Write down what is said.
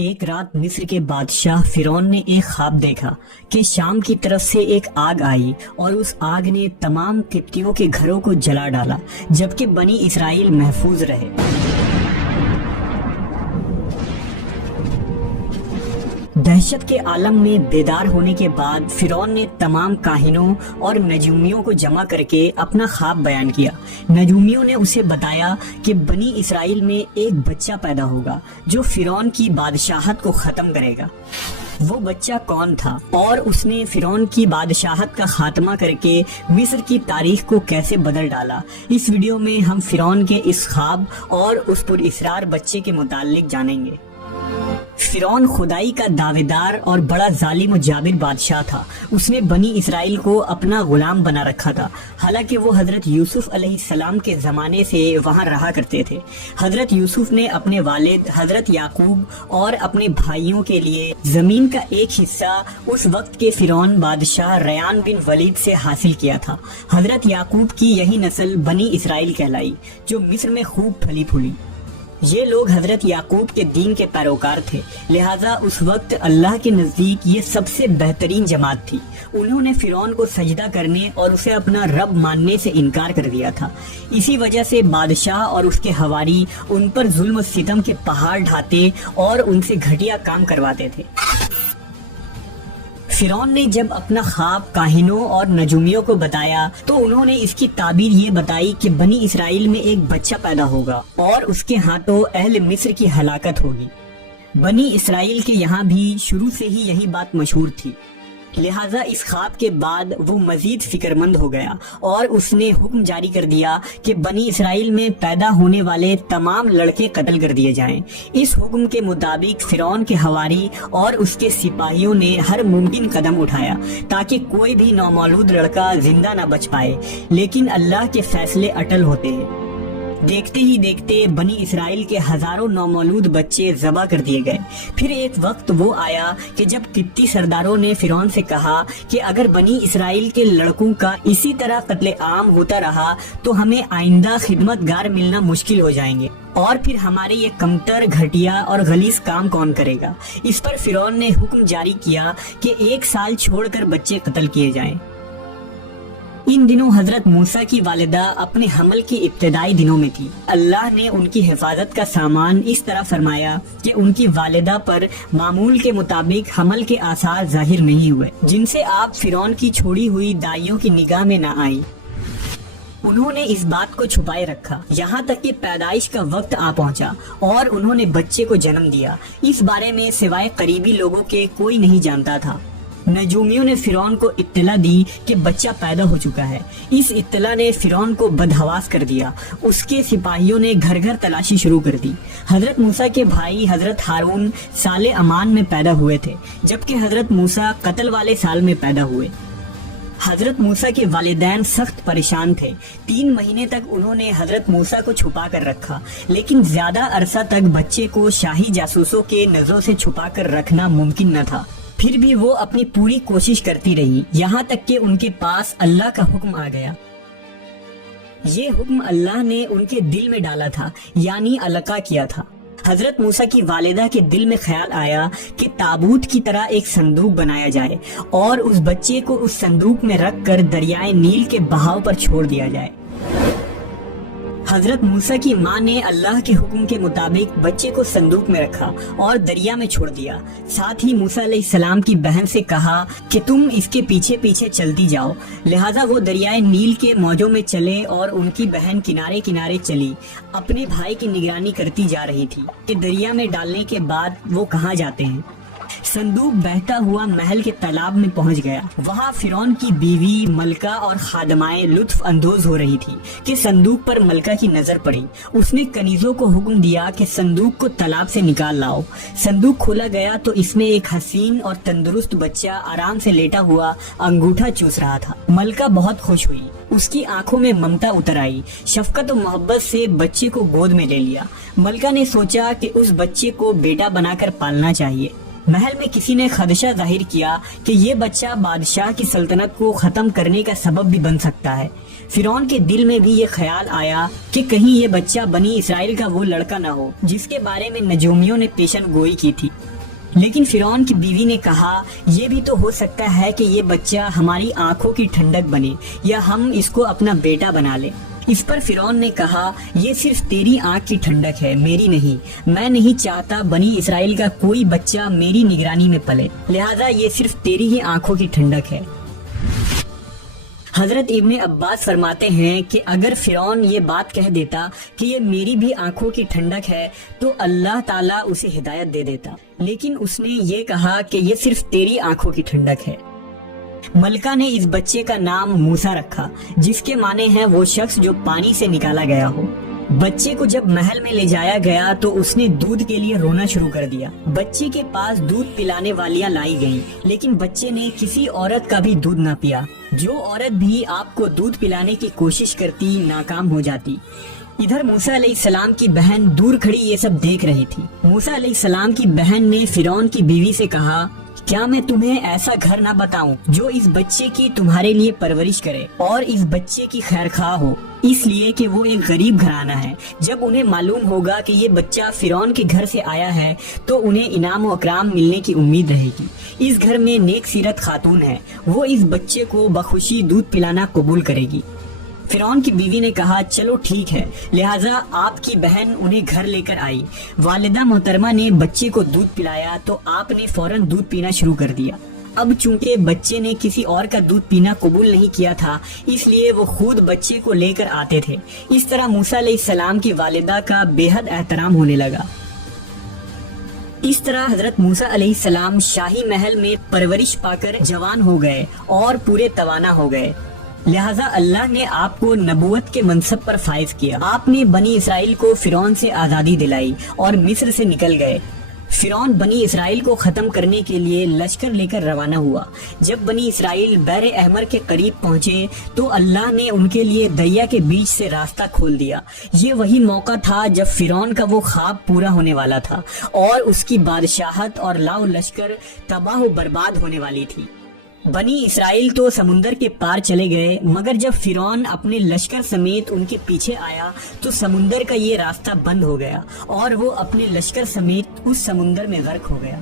ایک رات مصر کے بادشاہ فرعون نے ایک خواب دیکھا کہ شام کی طرف سے ایک آگ آئی اور اس آگ نے تمام قبطیوں کے گھروں کو جلا ڈالا جبکہ بنی اسرائیل محفوظ رہے۔ دہشت کے عالم میں بیدار ہونے کے بعد فرعون نے تمام کاہنوں اور نجومیوں کو جمع کر کے اپنا خواب بیان کیا۔ نجومیوں نے اسے بتایا کہ بنی اسرائیل میں ایک بچہ پیدا ہوگا جو فرعون کی بادشاہت کو ختم کرے گا۔ وہ بچہ کون تھا اور اس نے فرعون کی بادشاہت کا خاتمہ کر کے مصر کی تاریخ کو کیسے بدل ڈالا، اس ویڈیو میں ہم فرعون کے اس خواب اور اس پر اسرار بچے کے متعلق جانیں گے۔ فرعون خدائی کا دعوے دار اور بڑا ظالم و جابر بادشاہ تھا۔ اس نے بنی اسرائیل کو اپنا غلام بنا رکھا تھا، حالانکہ وہ حضرت یوسف علیہ السلام کے زمانے سے وہاں رہا کرتے تھے۔ حضرت یوسف نے اپنے والد حضرت یعقوب اور اپنے بھائیوں کے لیے زمین کا ایک حصہ اس وقت کے فرعون بادشاہ ریان بن ولید سے حاصل کیا تھا۔ حضرت یعقوب کی یہی نسل بنی اسرائیل کہلائی جو مصر میں خوب پھلی پھولی۔ یہ لوگ حضرت یعقوب کے دین کے پیروکار تھے، لہٰذا اس وقت اللہ کے نزدیک یہ سب سے بہترین جماعت تھی۔ انہوں نے فرعون کو سجدہ کرنے اور اسے اپنا رب ماننے سے انکار کر دیا تھا۔ اسی وجہ سے بادشاہ اور اس کے حواری ان پر ظلم و ستم کے پہاڑ ڈھاتے اور ان سے گھٹیا کام کرواتے تھے۔ فرعون نے جب اپنا خواب کاہنوں اور نجومیوں کو بتایا تو انہوں نے اس کی تعبیر یہ بتائی کہ بنی اسرائیل میں ایک بچہ پیدا ہوگا اور اس کے ہاتھوں اہل مصر کی ہلاکت ہوگی۔ بنی اسرائیل کے یہاں بھی شروع سے ہی یہی بات مشہور تھی، لہٰذا اس خواب کے بعد وہ مزید فکر مند ہو گیا اور اس نے حکم جاری کر دیا کہ بنی اسرائیل میں پیدا ہونے والے تمام لڑکے قتل کر دیے جائیں۔ اس حکم کے مطابق فرعون کے حواری اور اس کے سپاہیوں نے ہر ممکن قدم اٹھایا تاکہ کوئی بھی نومولود لڑکا زندہ نہ بچ پائے، لیکن اللہ کے فیصلے اٹل ہوتے ہیں۔ دیکھتے ہی دیکھتے بنی اسرائیل کے ہزاروں نومولود بچے ذبح کر دیے گئے۔ پھر ایک وقت وہ آیا کہ جب قبطی سرداروں نے فرعون سے کہا کہ اگر بنی اسرائیل کے لڑکوں کا اسی طرح قتل عام ہوتا رہا تو ہمیں آئندہ خدمت گار ملنا مشکل ہو جائیں گے، اور پھر ہمارے یہ کمتر، گھٹیا اور غلیظ کام کون کرے گا۔ اس پر فرعون نے حکم جاری کیا کہ 1 سال چھوڑ کر بچے قتل کیے جائیں۔ ان دنوں حضرت موسیٰ کی والدہ اپنے حمل کے ابتدائی دنوں میں تھی۔ اللہ نے ان کی حفاظت کا سامان اس طرح فرمایا کہ ان کی والدہ پر معمول کے مطابق حمل کے آثار ظاہر نہیں ہوئے، جن سے آپ فرعون کی چھوڑی ہوئی دائیوں کی نگاہ میں نہ آئیں۔ انہوں نے اس بات کو چھپائے رکھا یہاں تک کہ پیدائش کا وقت آ پہنچا اور انہوں نے بچے کو جنم دیا۔ اس بارے میں سوائے قریبی لوگوں کے کوئی نہیں جانتا تھا۔ نجومیوں نے فرعون کو اطلاع دی کہ بچہ پیدا ہو چکا ہے۔ اس اطلاع نے فرعون کو بدحواس کر دیا۔ اس کے سپاہیوں نے گھر گھر تلاشی شروع کر دی۔ حضرت موسیٰ کے بھائی حضرت ہارون سال امان میں پیدا ہوئے تھے، جبکہ حضرت موسیٰ قتل والے سال میں پیدا ہوئے۔ حضرت موسیٰ کے والدین سخت پریشان تھے۔ 3 مہینے تک انہوں نے حضرت موسیٰ کو چھپا کر رکھا، لیکن زیادہ عرصہ تک بچے کو شاہی جاسوسوں کے نظروں سے چھپا کر رکھنا ممکن نہ تھا۔ پھر بھی وہ اپنی پوری کوشش کرتی رہی، یہاں تک کہ ان کے پاس اللہ کا حکم آ گیا۔ یہ حکم اللہ نے ان کے دل میں ڈالا تھا، یعنی القاء کیا تھا۔ حضرت موسیٰ کی والدہ کے دل میں خیال آیا کہ تابوت کی طرح ایک صندوق بنایا جائے اور اس بچے کو اس صندوق میں رکھ کر دریائے نیل کے بہاؤ پر چھوڑ دیا جائے۔ حضرت موسیٰ کی ماں نے اللہ کے حکم کے مطابق بچے کو صندوق میں رکھا اور دریا میں چھوڑ دیا۔ ساتھ ہی موسیٰ علیہ السلام کی بہن سے کہا کہ تم اس کے پیچھے پیچھے چلتی جاؤ۔ لہٰذا وہ دریائے نیل کے موجوں میں چلے اور ان کی بہن کنارے کنارے چلی، اپنے بھائی کی نگرانی کرتی جا رہی تھی کہ دریا میں ڈالنے کے بعد وہ کہاں جاتے ہیں۔ صندوق بہتا ہوا محل کے تالاب میں پہنچ گیا۔ وہاں فرعون کی بیوی ملکہ اور خادمائیں لطف اندوز ہو رہی تھی کہ صندوق پر ملکہ کی نظر پڑی۔ اس نے کنیزوں کو حکم دیا کہ صندوق کو تالاب سے نکال لاؤ۔ صندوق کھولا گیا تو اس میں ایک حسین اور تندرست بچہ آرام سے لیٹا ہوا انگوٹھا چوس رہا تھا۔ ملکہ بہت خوش ہوئی، اس کی آنکھوں میں ممتا اتر آئی۔ شفقت و محبت سے بچے کو گود میں لے لیا۔ ملکہ نے سوچا کہ اس بچے کو بیٹا بنا کر پالنا چاہیے۔ محل میں کسی نے خدشہ ظاہر کیا کہ یہ بچہ بادشاہ کی سلطنت کو ختم کرنے کا سبب بھی بن سکتا ہے۔ فرعون کے دل میں بھی یہ خیال آیا کہ کہیں یہ بچہ بنی اسرائیل کا وہ لڑکا نہ ہو جس کے بارے میں نجومیوں نے پیشن گوئی کی تھی۔ لیکن فرعون کی بیوی نے کہا یہ بھی تو ہو سکتا ہے کہ یہ بچہ ہماری آنکھوں کی ٹھنڈک بنے یا ہم اس کو اپنا بیٹا بنا لیں۔ اس پر فرعون نے کہا یہ صرف تیری آنکھ کی ٹھنڈک ہے، میری نہیں۔ میں نہیں چاہتا بنی اسرائیل کا کوئی بچہ میری نگرانی میں پلے، لہذا یہ صرف تیری ہی آنکھوں کی ٹھنڈک ہے۔ حضرت ابن عباس فرماتے ہیں کہ اگر فرعون یہ بات کہہ دیتا کہ یہ میری بھی آنکھوں کی ٹھنڈک ہے تو اللہ تعالیٰ اسے ہدایت دے دیتا، لیکن اس نے یہ کہا کہ یہ صرف تیری آنکھوں کی ٹھنڈک ہے۔ ملکہ نے اس بچے کا نام موسیٰ رکھا، جس کے معنی ہے وہ شخص جو پانی سے نکالا گیا ہو۔ بچے کو جب محل میں لے جایا گیا تو اس نے دودھ کے لیے رونا شروع کر دیا۔ بچے کے پاس دودھ پلانے والیاں لائی گئیں، لیکن بچے نے کسی عورت کا بھی دودھ نہ پیا۔ جو عورت بھی آپ کو دودھ پلانے کی کوشش کرتی ناکام ہو جاتی۔ ادھر موسیٰ علیہ السلام کی بہن دور کھڑی یہ سب دیکھ رہی تھی۔ موسیٰ علیہ السلام کی بہن نے فرعون کی بیوی سے کہا کیا میں تمہیں ایسا گھر نہ بتاؤں جو اس بچے کی تمہارے لیے پرورش کرے اور اس بچے کی خیر خواہ ہو، اس لیے کہ وہ ایک غریب گھرانہ ہے۔ جب انہیں معلوم ہوگا کہ یہ بچہ فرعون کے گھر سے آیا ہے تو انہیں انعام و اکرام ملنے کی امید رہے گی۔ اس گھر میں نیک سیرت خاتون ہے، وہ اس بچے کو بخوشی دودھ پلانا قبول کرے گی۔ فرعون کی بیوی نے کہا چلو ٹھیک ہے، لہٰذا آپ کی بہن انہیں گھر لے کر آئی۔ والدہ محترمہ نے بچے کو دودھ پلایا تو آپ نے فوراً دودھ پینا شروع کر دیا۔ اب چونکہ بچے نے کسی اور کا دودھ پینا قبول نہیں کیا تھا، اس لیے وہ خود بچے کو لے کر آتے تھے۔ اس طرح موسیٰ علیہ السلام کی والدہ کا بے حد احترام ہونے لگا۔ اس طرح حضرت موسیٰ علیہ السلام شاہی محل میں پرورش پا کر جوان ہو گئے اور پورے توانا ہو گئے، لہٰذا اللہ نے آپ کو نبوت کے منصب پر فائز کیا۔ آپ نے بنی اسرائیل کو فرعون سے آزادی دلائی اور مصر سے نکل گئے۔ فرعون بنی اسرائیل کو ختم کرنے کے لیے لشکر لے کر روانہ ہوا۔ جب بنی اسرائیل بحر احمر کے قریب پہنچے تو اللہ نے ان کے لیے دریا کے بیچ سے راستہ کھول دیا۔ یہ وہی موقع تھا جب فرعون کا وہ خواب پورا ہونے والا تھا اور اس کی بادشاہت اور لاؤ لشکر تباہ و برباد ہونے والی تھی۔ بنی اسرائیل تو سمندر کے پار چلے گئے، مگر جب فرعون اپنے لشکر سمیت ان کے پیچھے آیا تو سمندر کا یہ راستہ بند ہو گیا اور وہ اپنے لشکر سمیت اس سمندر میں غرق ہو گیا۔